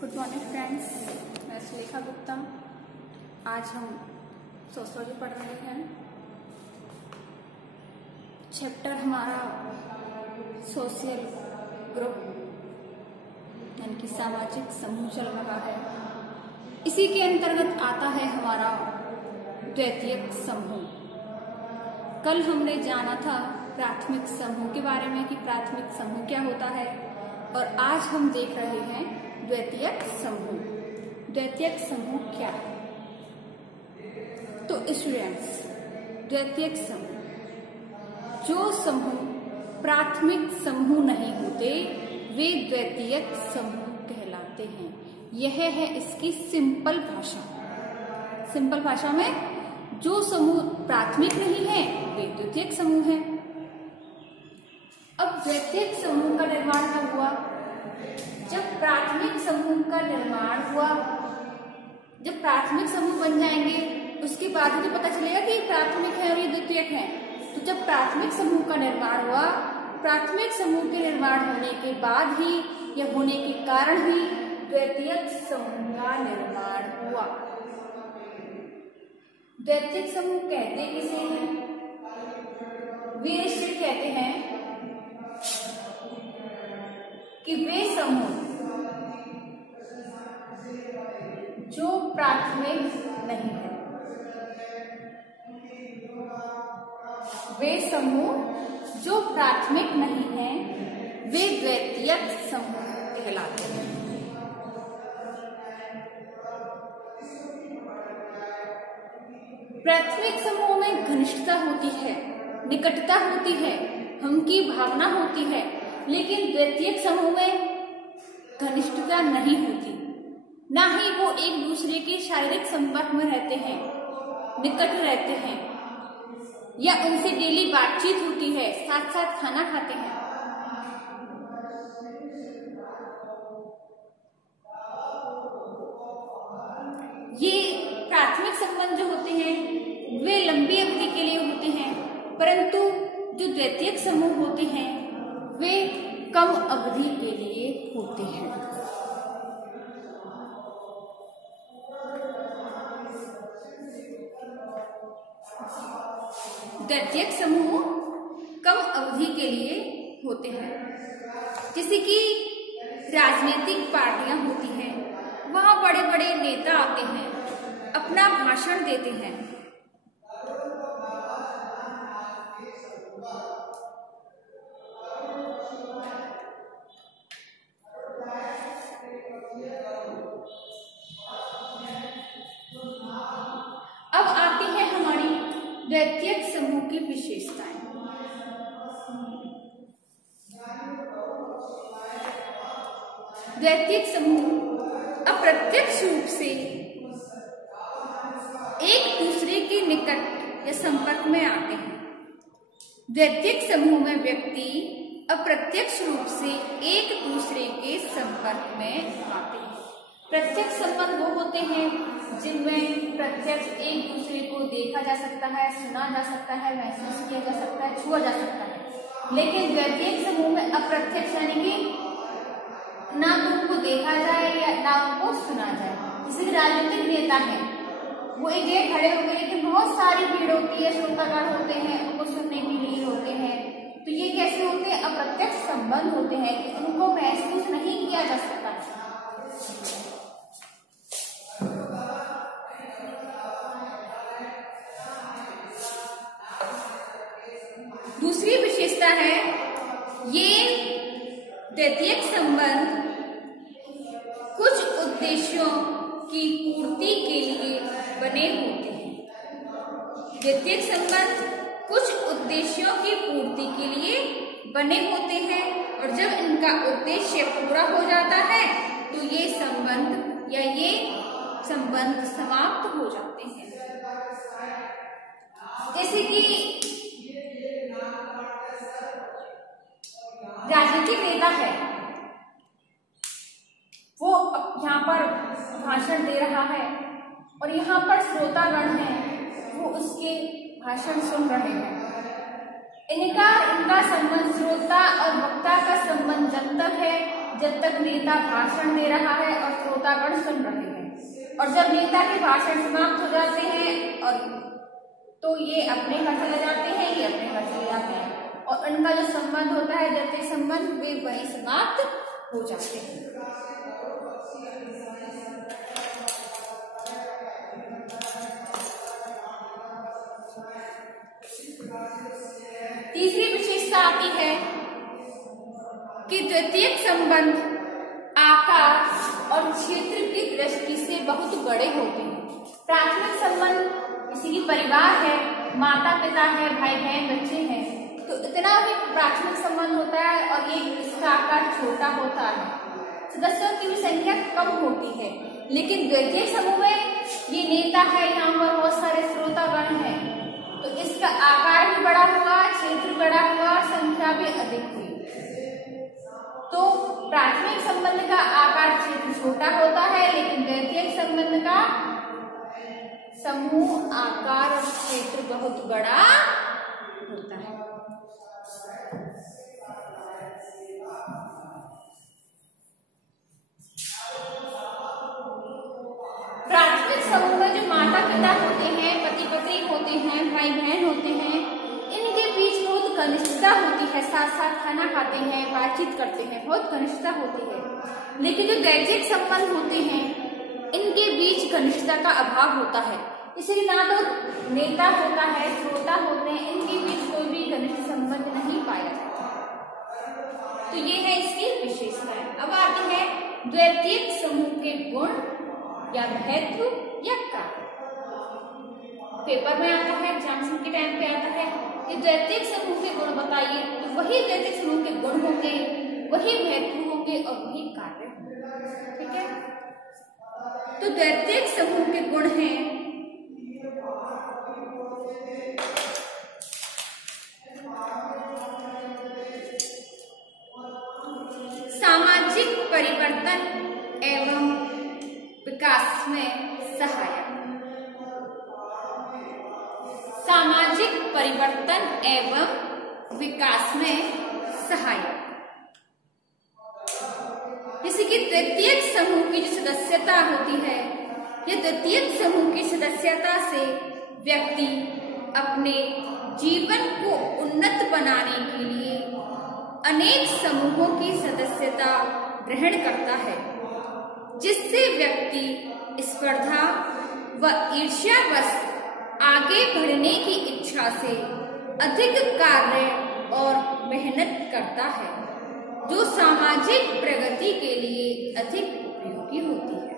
Good morning friends, मैं सुलेखा गुप्ता। आज हम सोशियोलॉजी पढ़ रहे हैं। चैप्टर हमारा सोशल ग्रुप यानी कि सामाजिक समूह चल रहा है। इसी के अंतर्गत आता है हमारा द्वितीयक समूह। कल हमने जाना था प्राथमिक समूह के बारे में कि प्राथमिक समूह क्या होता है, और आज हम देख रहे हैं द्वितीयक समूह। द्वितीयक समूह क्या है? तो स्टूडेंट्स, द्वितीयक समूह, जो समूह प्राथमिक समूह नहीं होते वे द्वितीयक समूह कहलाते हैं। यह है इसकी सिंपल भाषा। सिंपल भाषा में जो समूह प्राथमिक नहीं है वे द्वितीयक समूह है। अब द्वितीयक समूह का निर्माण कब हुआ? जब प्राथमिक समूह का निर्माण हुआ। जब प्राथमिक समूह बन जाएंगे उसके बाद ही तो पता चलेगा कि प्राथमिक है और ये द्वितीयक है। तो जब प्राथमिक समूह का निर्माण हुआ, प्राथमिक समूह के निर्माण होने के बाद ही या होने के कारण ही द्वितीयक समूह का निर्माण हुआ। द्वितीयक समूह कहते किसे हैं? वे इसे कहते हैं कि वे समूह जो प्राथमिक नहीं है, वे समूह जो प्राथमिक नहीं है वे द्वितीयक समूह कहलाते हैं। प्राथमिक समूह में घनिष्ठता होती है, निकटता होती है, हम की भावना होती है, लेकिन द्वितीयक समूह में घनिष्ठता नहीं होती, ना ही वो एक दूसरे के शारीरिक संपर्क में रहते हैं, निकट रहते हैं, या उनसे डेली बातचीत होती है, साथ साथ खाना खाते हैं। ये प्राथमिक संबंध जो होते हैं वे लंबी अवधि के लिए होते हैं, परंतु जो द्वितीयक समूह होते हैं वे कम अवधि के लिए होते हैं। द्वितीयक समूह कम अवधि के लिए होते हैं। जैसे कि राजनीतिक पार्टियां होती हैं, वहां बड़े बड़े नेता आते हैं, अपना भाषण देते हैं। अब आती है हमारी द्वितीयक समूह की विशेषताएं। द्वितीयक समूह अप्रत्यक्ष रूप से एक दूसरे के निकट या संपर्क में आते हैं। द्वितीयक समूह में व्यक्ति अप्रत्यक्ष रूप से एक दूसरे के संपर्क में आते हैं। प्रत्यक्ष संबंध वो होते हैं जिनमें प्रत्यक्ष एक दूसरे को देखा जा सकता है, सुना जा सकता है, महसूस किया जा सकता है, छुआ जा सकता है। लेकिन द्वितीयक समूह में अप्रत्यक्ष यानी कि ना तो उनको देखा जाए या ना उनको सुना जाए। जैसे राजनीतिक नेता है, वो एक जगह खड़े हो गए कि बहुत सारी भीड़ होती है, श्रोतागण होते हैं, उनको सुनने के लिए होते हैं। तो ये कैसे होते हैं? अप्रत्यक्ष संबंध होते हैं कि उनको महसूस नहीं किया जा सकता। दूसरी विशेषता है ये द्वितीयक संबंध कुछ उद्देश्यों की पूर्ति के लिए बने होते हैं। द्वितीयक संबंध कुछ उद्देश्यों की पूर्ति के लिए बने होते हैं, और जब इनका उद्देश्य पूरा हो जाता है तो ये संबंध या ये संबंध समाप्त हो जाते हैं। जैसे कि राजनीतिक नेता है, वो यहाँ पर भाषण दे रहा है और यहाँ पर श्रोतागण हैं, वो उसके भाषण सुन रहे हैं। इनका संबंध, श्रोता और वक्ता का संबंध जब तक है जब तक नेता भाषण दे रहा है और श्रोतागण सुन रहे हैं, और जब नेता के भाषण समाप्त हो जाते हैं और तो ये अपने घर चले जाते हैं, ये अपने घर चले जाते हैं, और उनका जो संबंध होता है जैसे संबंध वे वही समाप्त हो जाते हैं। तीसरी विशेषता आती है कि द्वितीयक संबंध आकार और क्षेत्र की दृष्टि से बहुत बड़े होते हैं। प्राथमिक संबंध किसी की परिवार है, माता पिता है, भाई बहन बच्चे हैं, तो इतना भी प्राथमिक संबंध होता है और ये इसका आकार छोटा होता है, सदस्यों की भी संख्या कम होती है। लेकिन द्वितीयक समूह में ये नेता है, यहाँ पर बहुत सारे श्रोतागण हैं, तो इसका आकार भी बड़ा हुआ, क्षेत्र बड़ा हुआ, संख्या भी अधिक हुई। तो प्राथमिक संबंध का आकार क्षेत्र छोटा होता है, लेकिन द्वितीयक संबंध का समूह आकार और क्षेत्र बहुत बड़ा होता है। प्राथमिक समूह में जो माता पिता होते हैं, पति पत्नी होते हैं, भाई बहन होते हैं, इनके बीच बहुत घनिष्ठता होती है, साथ साथ खाना खाते हैं, बातचीत करते हैं, बहुत घनिष्ठता होती है। लेकिन जो द्वितीयक संबंध होते हैं इनके बीच घनिष्ठता का अभाव होता है, इसलिए ना तो नेता होता है, श्रोता होते हैं, इनके बीच कोई भी घनिष्ठ संबंध नहीं पाया जाता। तो ये है इसकी विशेषताएं। अब आते हैं द्वितीयक समूह के गुण या महत्व या कार्य। पेपर में आता है, एग्जामिनेशन के टाइम पे आता है कि द्वितीयक समूह के गुण बताइए, तो वही द्वितीयक समूह के गुण होंगे, वही महत्व होंगे और वही कार्य होंगे। ठीक है, तो द्वितीयक समूह के गुण हैं सामाजिक परिवर्तन एवं विकास में सहायक। सामाजिक परिवर्तन एवं विकास में सहायक। किसी की द्वितीयक समूह की जो सदस्यता होती है, यह द्वितीयक समूह की सदस्यता से व्यक्ति अपने जीवन को उन्नत बनाने के लिए अनेक समूहों की सदस्यता ग्रहण करता है, जिससे व्यक्ति स्पर्धा व ईर्ष्यावश आगे बढ़ने की इच्छा से अधिक कार्य और मेहनत करता है, जो सामाजिक प्रगति के लिए अधिक उपयोगी होती है।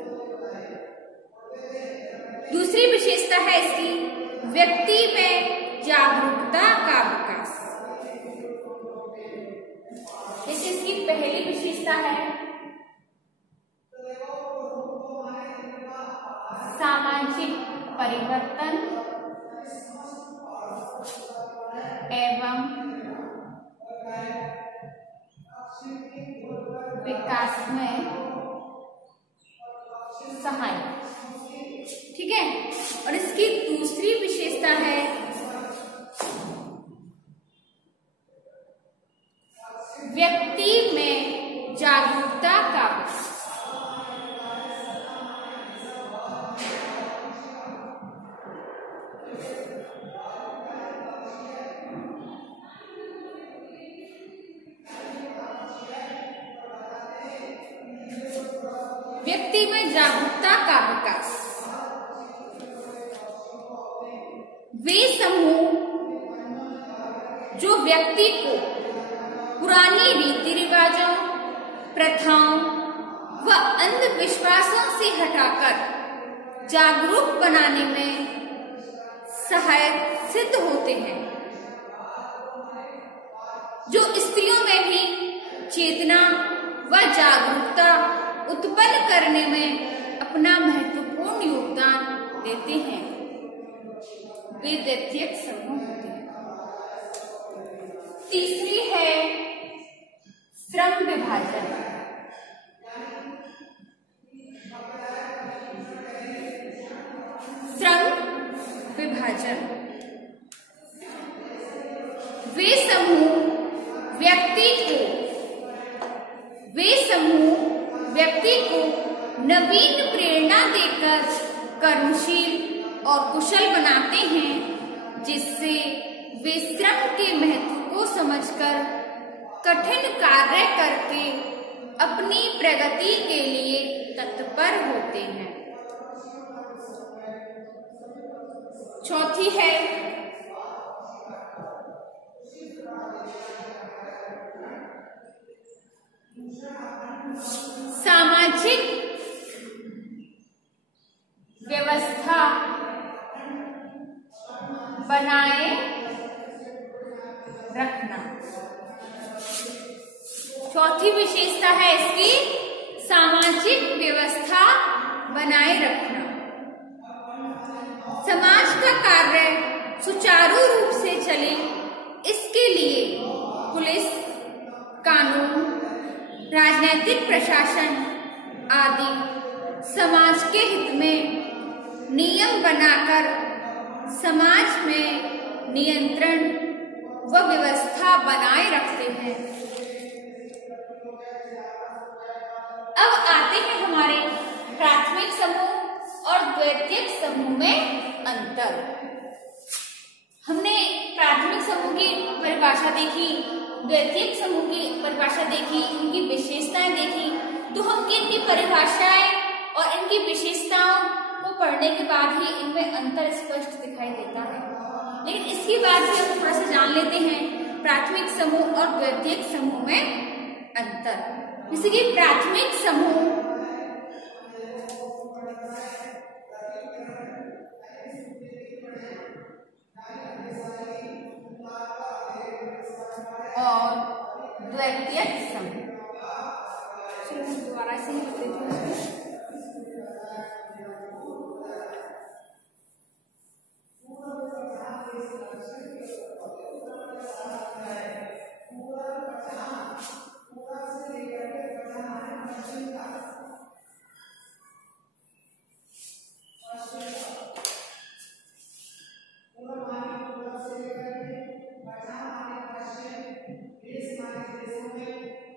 दूसरी विशेषता है इसकी व्यक्ति में जागरूकता का विकास। इसकी पहली विशेषता है सामाजिक परिवर्तन एवं विकास में सहायक। ठीक है, और इसकी दूसरी विशेषता है व्यक्ति में जागरूकता का विकास। व्यक्ति में जागरूकता का विकास। वे समूह जो व्यक्ति को पुरानी रीति रिवाजों, प्रथाओं व अंधविश्वासों से हटाकर जागरूक बनाने में सहायक सिद्ध होते हैं, जो स्त्रियों में भी चेतना व जागरूकता उत्पन्न करने में अपना महत्वपूर्ण योगदान देते हैं। वे द्वितीयक समूह होते हैं। तीसरी है श्रम विभाजन। श्रम विभाजन वे समूह व्यक्ति को नवीन प्रेरणा देकर कर्मशील और कुशल बनाते हैं, जिससे वे श्रम के महत्व को समझकर कठिन कार्य करके अपनी प्रगति के लिए तत्पर होते हैं। चौथी है सामाजिक व्यवस्था बनाए रखना। चौथी विशेषता है इसकी सामाजिक व्यवस्था बनाए रखना। समाज का कार्य सुचारू रूप से चले, इसके लिए पुलिस, कानून, राजनीतिक प्रशासन आदि समाज के हित में नियम बनाकर समाज में नियंत्रण व व्यवस्था बनाए रखते हैं। अब आते हैं हमारे प्राथमिक समूह और द्वितीयक समूह में अंतर। हमने प्राथमिक समूह की परिभाषा देखी, द्वितीयक समूह की परिभाषा देखी, इनकी विशेषताएं देखी। तो हम इनकी परिभाषाएं और इनकी विशेषताओं को पढ़ने के बाद ही इनमें अंतर स्पष्ट दिखाई देता है। लेकिन इसके बाद भी हम थोड़ा सा जान लेते हैं प्राथमिक समूह और द्वितीयक समूह में अंतर। जैसे कि प्राथमिक समूह और द्वितीयक समूह, चलो मैं दोबारा से ही लिख देती हूँ।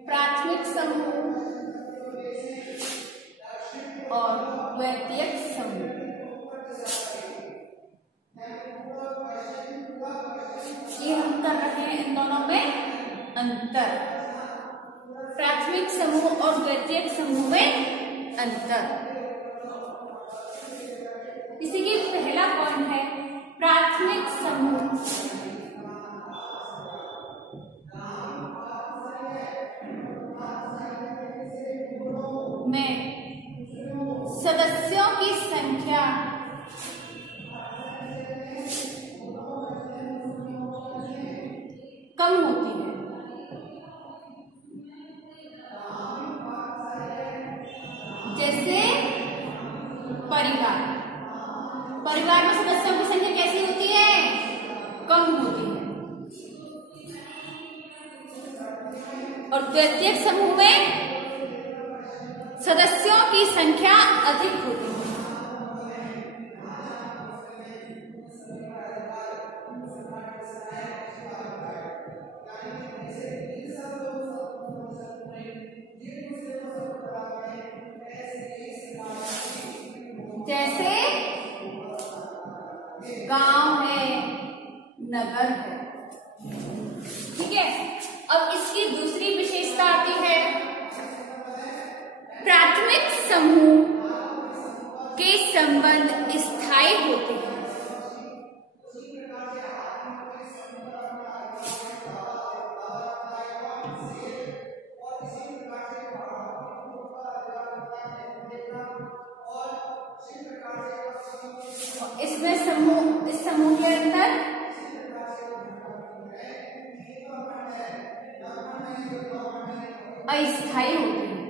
प्राथमिक समूह और द्वितीयक समूह, ये हम कर रहे हैं इन दोनों में अंतर। प्राथमिक समूह और द्वितीयक समूह में अंतर। इसी की पहला पॉइंट है प्राथमिक समूह में सदस्यों की संख्या कम होती है। जैसे परिवार में सदस्यों की संख्या कैसी होती है? कम होती है। और द्वितीयक समूह में सदस्यों की संख्या अधिक होती है। जैसे गांव है, नगर है, ठीक है। अब इसकी दूसरी विशेषता आती है प्राथमिक समूह के संबंध स्थायी होते हैं। इसमें इस समूह के अंदर अस्थायी होते हैं।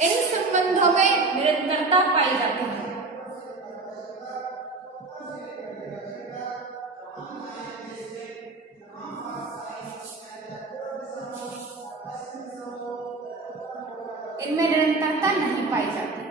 इन संबंधों में निरंतरता पाई जाती है। इनमें निरंतरता नहीं पाई जाती।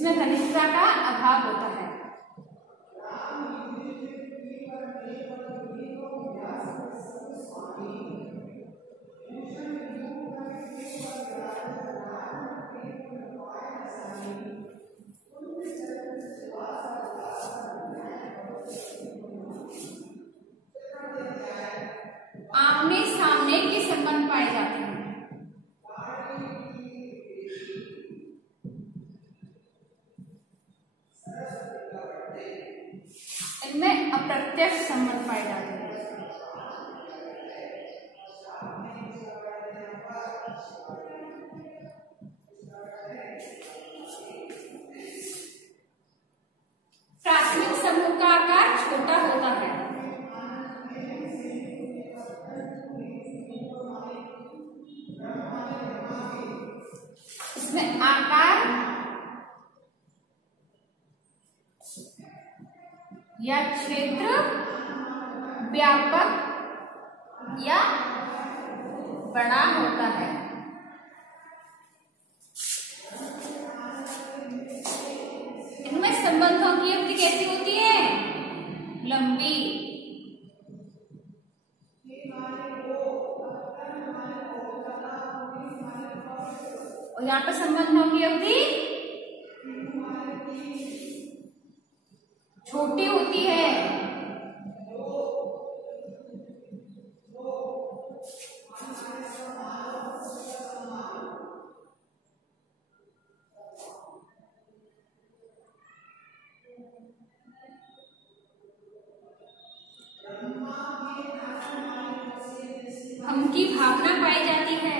इसमें घनिष्ठता का अभाव होता है। आमने सामने के संबंध पाए जाते हैं। इनमें अप्रत्यक्ष संबंध पाए जाते हैं। प्राथमिक समूह का आकार छोटा होता है। इसमें आकार या क्षेत्र व्यापक या बड़ा होता है। इनमें संबंधों की अवधि कैसी होती है? लंबी। और यहाँ पर संबंधों की अवधि छोटी होती है। हम की भावना पाई जाती है।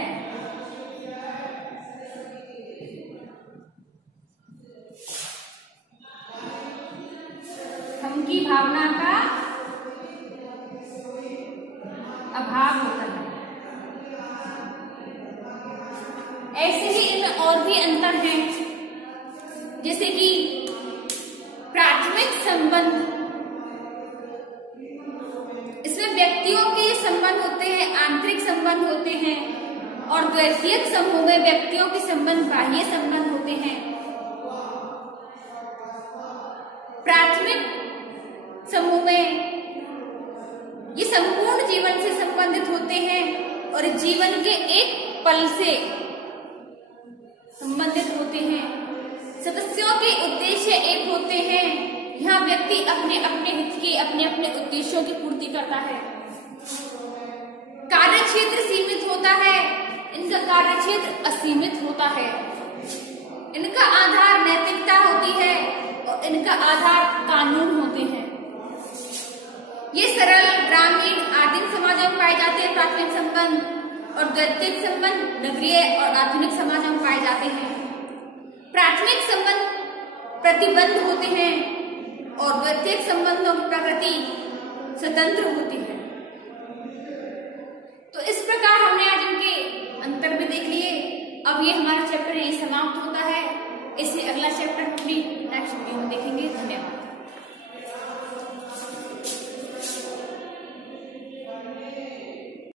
हम की भावना का अभाव होता है। ऐसे ही इनमें और भी अंतर हैं, जैसे कि प्राथमिक संबंध, इसमें व्यक्तियों के संबंध होते हैं, आंतरिक संबंध होते हैं, और द्वैतीयक समूह में व्यक्तियों के संबंध बाह्य संबंध होते हैं। प्राथमिक समूह में ये संपूर्ण जीवन से संबंधित होते हैं और जीवन के एक पल से संबंधित होते हैं। सदस्यों के उद्देश्य एक होते हैं। यहाँ व्यक्ति अपने अपने हित के अपने अपने उद्देश्यों की पूर्ति करता है। कार्य क्षेत्र सीमित होता है, इनका कार्य क्षेत्र असीमित होता है। इनका आधार नैतिकता होती है और इनका आधार कानून होते हैं। ये सरल ग्रामीण आदिम समाजों में पाए जाते हैं प्राथमिक संबंध, और द्वैतीयक संबंध नगरीय और आधुनिक समाजों में पाए जाते हैं। प्राथमिक संबंध प्रतिबंध होते हैं और द्वैतीयक संबंधों की प्रकृति स्वतंत्र होती है। तो इस प्रकार हमने आज इनके अंतर भी देख लिए। अब ये हमारा चैप्टर यही समाप्त होता है। इसे अगला चैप्टर भी नेक्स्ट वीडियो में देखेंगे। धन्यवाद।